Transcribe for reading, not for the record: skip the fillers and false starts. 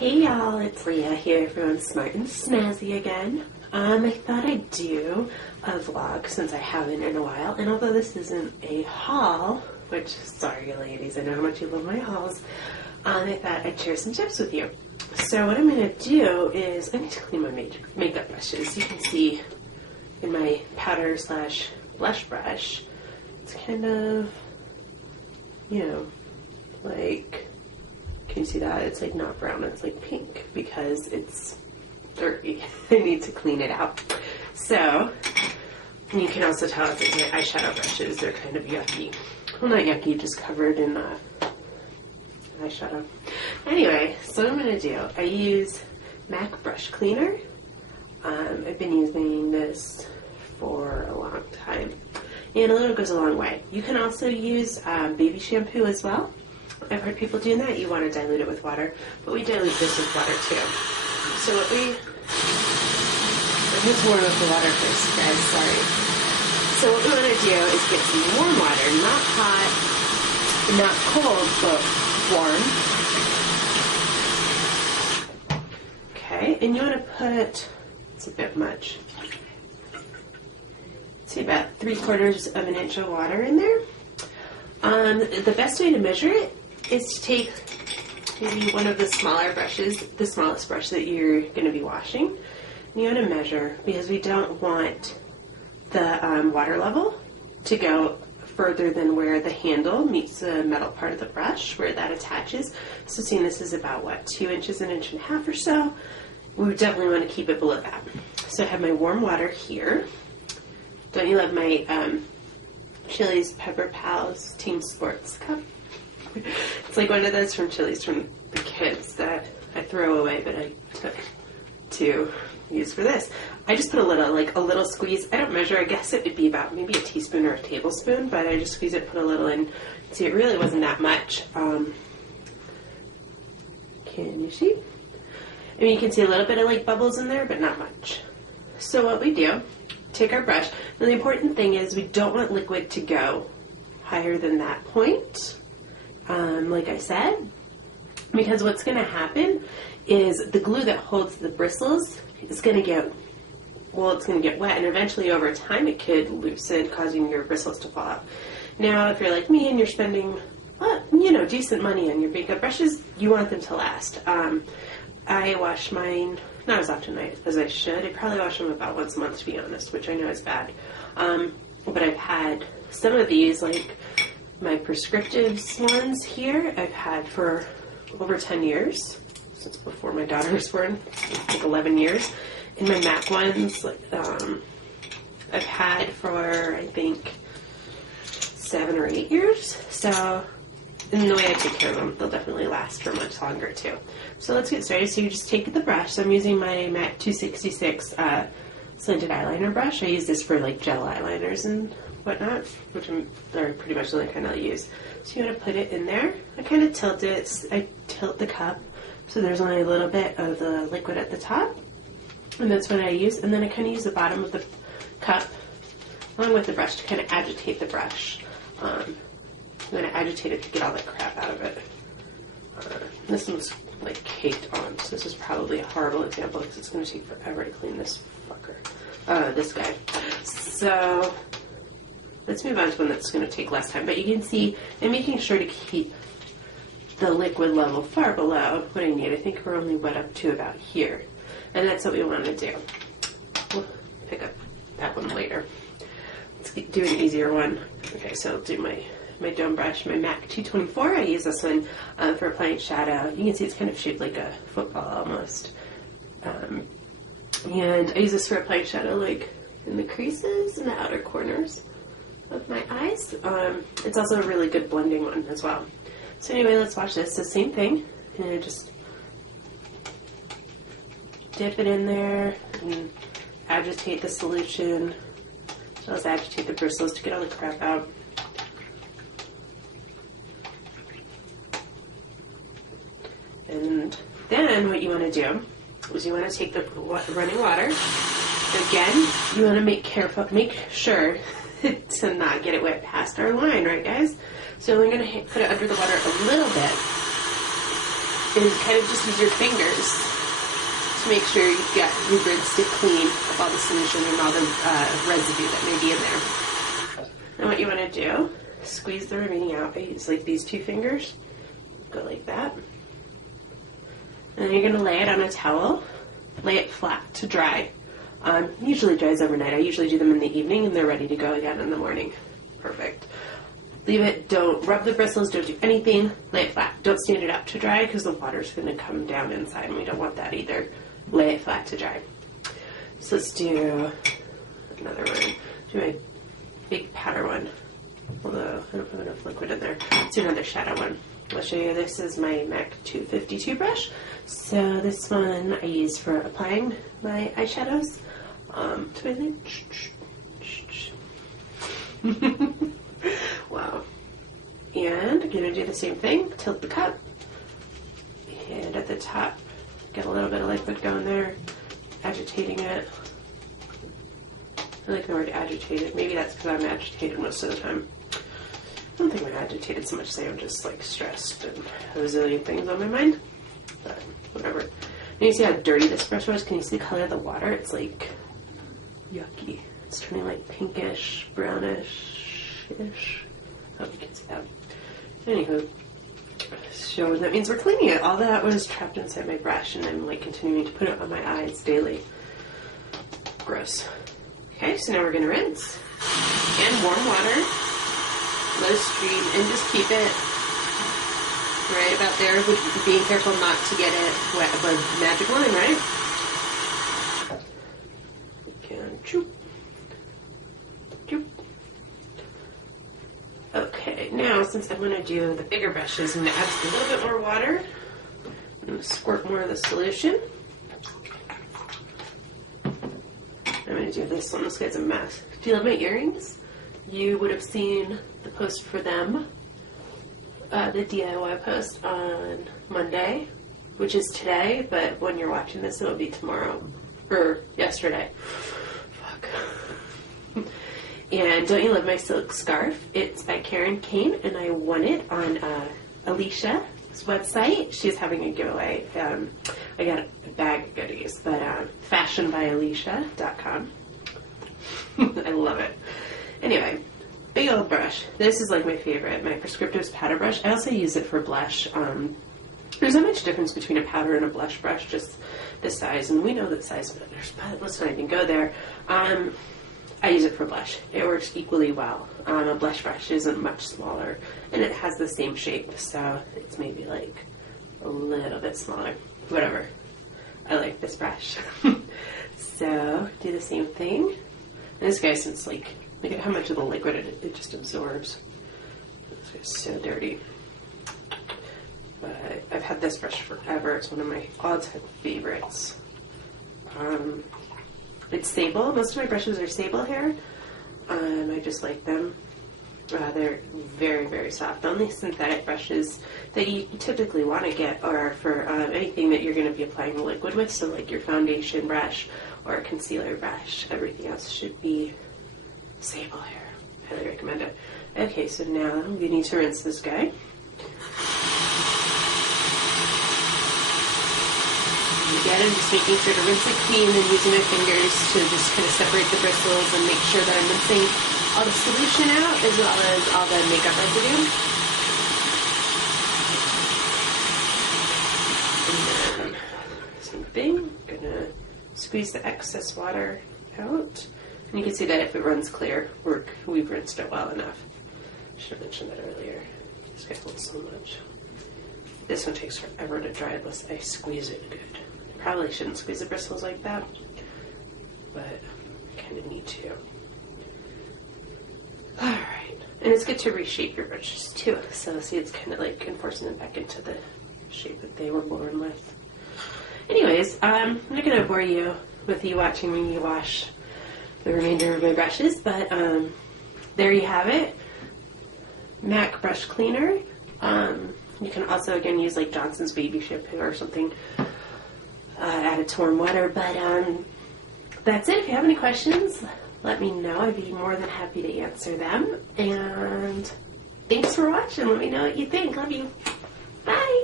Hey y'all, it's Leah here from Smart and Snazzy again. I thought I'd do a vlog since I haven't in a while, and although this isn't a haul, which, sorry ladies, I know how much you love my hauls, I thought I'd share some tips with you. So what I'm going to do is, I need to clean my makeup brushes. You can see in my powder slash blush brush, it's kind of, you know, like, can you see that? It's like not brown, it's like pink because it's dirty. I need to clean it out. So, and you can also tell it's like my eyeshadow brushes, they're kind of yucky. Well, not yucky, just covered in eyeshadow. Anyway, so what I'm going to do, I use MAC brush cleaner. I've been using this for a long time, and a little goes a long way. You can also use baby shampoo as well. I've heard people doing that. You want to dilute it with water, but we dilute this with water too. So what we, I'm going to warm up the water first, guys, sorry. So what we want to do is get some warm water, not hot, not cold, but warm. Okay, and you want to put, it's a bit much, see about 3/4 of an inch of water in there. The best way to measure it is to take maybe one of the smaller brushes, the smallest brush that you're going to be washing, and you want to measure because we don't want the water level to go further than where the handle meets the metal part of the brush, where that attaches. So seeing this is about, what, 2 inches, 1.5 inches or so, we definitely want to keep it below that. So I have my warm water here. Don't you love my Chili's Pepper Pals Team Sports cup? It's like one of those from Chili's from the kids that I throw away, but I took to use for this. I just put a little squeeze. I don't measure. I guess it would be about maybe a teaspoon or a tablespoon, but I just squeeze it, put a little in. See, it really wasn't that much. Can you see? I mean, you can see a little bit of like bubbles in there, but not much. So what we do, take our brush. Now the important thing is we don't want liquid to go higher than that point. Like I said, because what's going to happen is the glue that holds the bristles is going to get, well, it's going to get wet, and eventually over time it could loosen, causing your bristles to fall out. Now, if you're like me and you're spending, you know, decent money on your makeup brushes, you want them to last. I wash mine not as often as I should. I probably wash them about once a month, to be honest, which I know is bad. But I've had some of these, like my prescriptive ones here, I've had for over 10 years, since before my daughter was born, like 11 years. And my MAC ones, I've had for, I think, 7 or 8 years. So, and the way I take care of them, they'll definitely last for much longer too. So let's get started. So you just take the brush. So I'm using my MAC 266 slanted eyeliner brush. I use this for like gel eyeliners and whatnot, which they're pretty much the only kind I'll use. So you want to put it in there. I kind of tilt it. I tilt the cup so there's only a little bit of the liquid at the top, and that's what I use. And then I kind of use the bottom of the cup along with the brush to kind of agitate the brush. I'm going to agitate it to get all that crap out of it. This one's like caked on, so this is probably a horrible example because it's going to take forever to clean this fucker. This guy. So let's move on to one that's going to take less time. But you can see I'm making sure to keep the liquid level far below what I need. I think we're only wet up to about here. And that's what we want to do. We'll pick up that one later. Let's do an easier one. Okay, so I'll do my dome brush, my MAC 224. I use this one for applying shadow. You can see it's kind of shaped like a football almost. And I use this for applying shadow like in the creases and the outer corners of my eyes. It's also a really good blending one as well. So anyway, let's watch this. So same thing, and I just dip it in there and agitate the solution, as well as agitate the bristles to get all the crap out. And then what you want to do is you want to take the running water. Again, you want to make sure to not get it wet past our line, right guys? So we're going to put it under the water a little bit. is kind of just use your fingers to make sure you've got your rinse it clean of all the solution and all the residue that may be in there. And what you want to do, squeeze the remaining out. I use like these 2 fingers. Go like that. And then you're going to lay it on a towel. Lay it flat to dry. Usually dries overnight. I usually do them in the evening and they're ready to go again in the morning. Perfect. Leave it, don't rub the bristles, don't do anything. Lay it flat. Don't stand it up to dry because the water's going to come down inside and we don't want that either. Lay it flat to dry. So let's do another one. Do my big powder one. Although I don't have enough liquid in there. Let's do another shadow one. I'll show you. This is my MAC 252 brush. So this one I use for applying my eyeshadows to my lid. Wow. And I'm going to do the same thing. Tilt the cup. And at the top, get a little bit of liquid going there. Agitating it. I like the word agitated. Maybe that's because I'm agitated most of the time. I don't think I'm agitated so much as I'm just like stressed and a zillion things on my mind. But whatever. And you see how dirty this brush was? Can you see the color of the water? It's like yucky. It's turning like pinkish, brownish-ish. Oh, you can see that. Anywho, so that means we're cleaning it. All that was trapped inside my brush and I'm like continuing to put it on my eyes daily. Gross. Okay, so now we're going to rinse. And warm water. Low stream, and just keep it right about there, with being careful not to get it wet above magic line, right? Again, choop, choop. Okay, now since I'm going to do the bigger brushes, I'm going to add a little bit more water. I'm going to squirt more of the solution. I'm going to do this one. This guy's a mess. Do you love my earrings? You would have seen the post for them, the DIY post on Monday, which is today, but when you're watching this, it'll be tomorrow, or yesterday. Fuck. And Don't You Love My Silk Scarf? It's by Karen Kane, and I won it on Alicia's website. She's having a giveaway. I got a bag of goodies, but fashionbyalicia.com. I love it. Anyway, big old brush. This is like my favorite, my Prescriptives powder brush. I also use it for blush. There's not much difference between a powder and a blush brush, just the size, and we know that size matters, but let's not even go there. I use it for blush. It works equally well. A blush brush isn't much smaller, and it has the same shape, so it's maybe like a little bit smaller. Whatever. I like this brush. So, do the same thing. And this guy, since like, look at how much of the liquid it just absorbs. This guy's so dirty. But I've had this brush forever. It's one of my all-time favorites. It's sable. Most of my brushes are sable hair. I just like them. They're very, very soft. The only synthetic brushes that you typically want to get are for anything that you're going to be applying the liquid with. So like your foundation brush or a concealer brush. Everything else should be sable hair. Highly recommend it. Okay, so now we need to rinse this guy. Again, I'm just making sure to rinse it clean and using my fingers to just kind of separate the bristles and make sure that I'm rinsing all the solution out as well as all the makeup residue. And then, same thing, I'm gonna squeeze the excess water out. And you can see that if it runs clear, we've rinsed it well enough. Should have mentioned that earlier. This guy holds so much. This one takes forever to dry unless I squeeze it good. Probably shouldn't squeeze the bristles like that, but I kind of need to. Alright, and it's good to reshape your brushes too. So see, it's kind of like enforcing them back into the shape that they were born with. Anyways, I'm not going to bore you with you watching me wash the remainder of my brushes, but there you have it. MAC brush cleaner. You can also, again, use like Johnson's baby shampoo or something. Add it to warm water, but that's it. If you have any questions, let me know. I'd be more than happy to answer them. And thanks for watching. Let me know what you think. Love you. Bye.